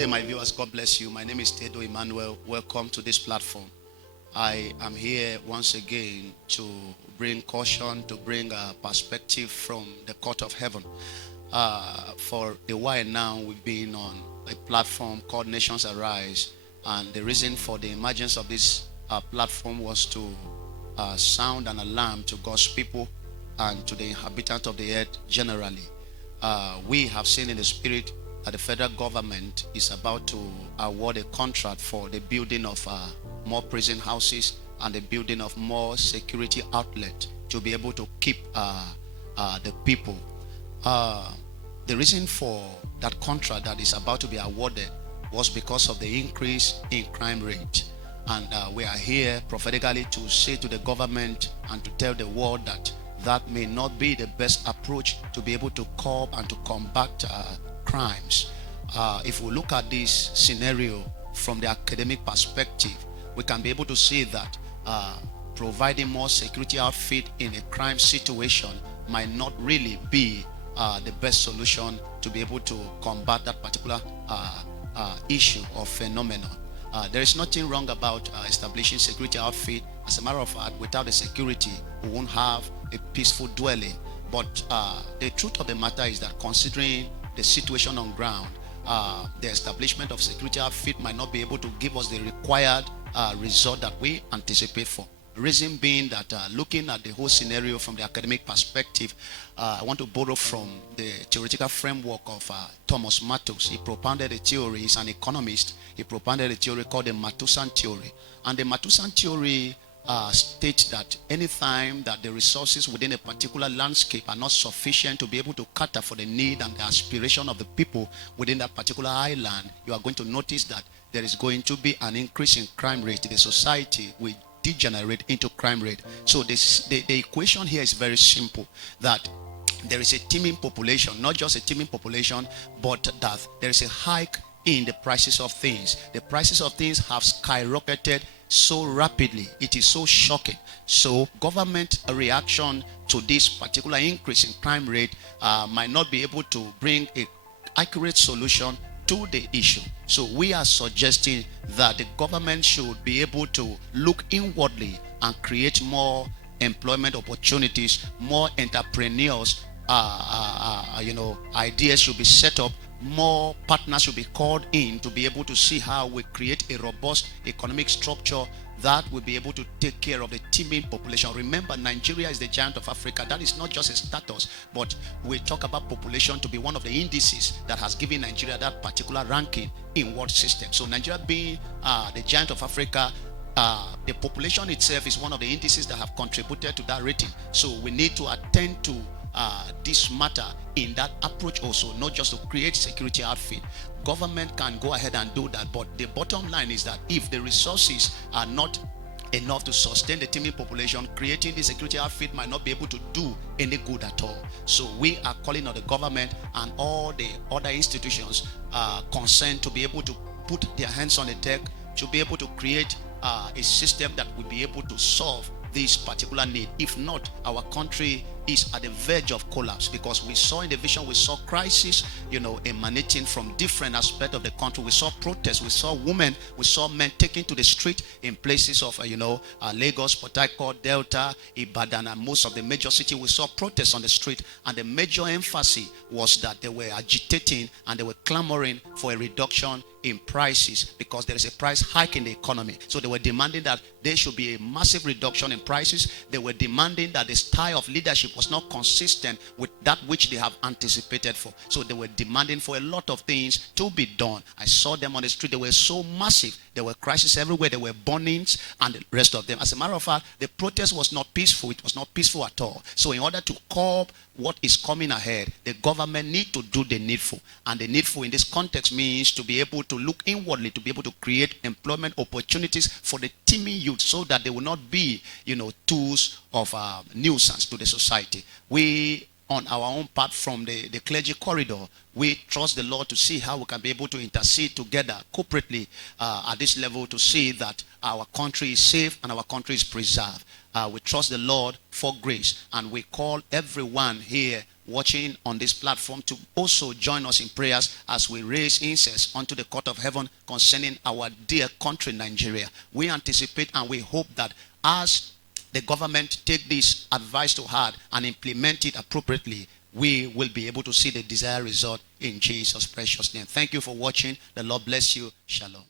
day, my viewers. God bless you. My name is Terdoo Emmanuel. Welcome to this platform. I am here once again to bring caution, to bring a perspective from the court of heaven. For a while now, we've been on a platform called Nations Arise, and the reason for the emergence of this platform was to sound an alarm to God's people and to the inhabitants of the earth generally. We have seen in the spirit that the federal government is about to award a contract for the building of more prison houses and the building of more security outlets to be able to keep the people. The reason for that contract that is about to be awarded was because of the increase in crime rate. And we are here prophetically to say to the government and to tell the world that that may not be the best approach to be able to curb and to combat crimes. If we look at this scenario from the academic perspective, we can be able to see that providing more security outfit in a crime situation might not really be the best solution to be able to combat that particular issue or phenomenon. There is nothing wrong about establishing security outfit. As a matter of fact, without the security, we won't have a peaceful dwelling. But the truth of the matter is that considering the situation on ground, the establishment of security outfit might not be able to give us the required result that we anticipate for. Reason being that looking at the whole scenario from the academic perspective, I want to borrow from the theoretical framework of Thomas Malthus. He propounded a theory. He's an economist. He propounded a theory called the Malthusian theory. And the Malthusian theory states that anytime that the resources within a particular landscape are not sufficient to be able to cater for the need and the aspiration of the people within that particular island, you are going to notice that there is going to be an increase in crime rate. The society will degenerate into crime rate. So the equation here is very simple, that there is a teeming population, not just a teeming population, but that there is a hike in the prices of things. The prices of things have skyrocketed so rapidly. It is so shocking. So government reaction to this particular increase in crime rate might not be able to bring an accurate solution to the issue. So we are suggesting that the government should be able to look inwardly and create more employment opportunities, more entrepreneurs, ideas should be set up, more partners should be called in to be able to see how we create a robust economic structure that will be able to take care of the teeming population. Remember, Nigeria is the giant of Africa. That is not just a status, but we talk about population to be one of the indices that has given Nigeria that particular ranking in world system. So Nigeria being the giant of Africa, the population itself is one of the indices that have contributed to that rating. So we need to attend to this matter in that approach also, not just to create security outfit. Government can go ahead and do that, but the bottom line is that if the resources are not enough to sustain the teeming population, creating the security outfit might not be able to do any good at all. So we are calling on the government and all the other institutions concerned to be able to put their hands on the deck to be able to create a system that will be able to solve this particular need. If not, our country is at the verge of collapse, because we saw in the vision, we saw crisis, emanating from different aspects of the country. We saw protests, we saw women, we saw men taking to the street in places of, Lagos, Port Harcourt, Delta, Ibadan, and most of the major cities. We saw protests on the street, and the major emphasis was that they were agitating and they were clamoring for a reduction in prices because there is a price hike in the economy. So they were demanding that there should be a massive reduction in prices. They were demanding that the style of leadership was not consistent with that which they have anticipated for. So they were demanding for a lot of things to be done. I saw them on the street. They were so massive. There were crises everywhere. There were burnings and the rest of them. As a matter of fact, the protest was not peaceful. It was not peaceful at all. So in order to curb what is coming ahead, the government need to do the needful. And the needful in this context means to be able to look inwardly, to be able to create employment opportunities for the teeming youth so that they will not be, tools of nuisance to the society. We, on our own part from the clergy corridor, we trust the Lord to see how we can be able to intercede together corporately at this level to see that our country is safe and our country is preserved. We trust the Lord for grace, and we call everyone here watching on this platform to also join us in prayers as we raise incense unto the court of heaven concerning our dear country, Nigeria. We anticipate and we hope that as the government take this advice to heart and implement it appropriately, we will be able to see the desired result in Jesus' precious name. Thank you for watching. The Lord bless you. Shalom.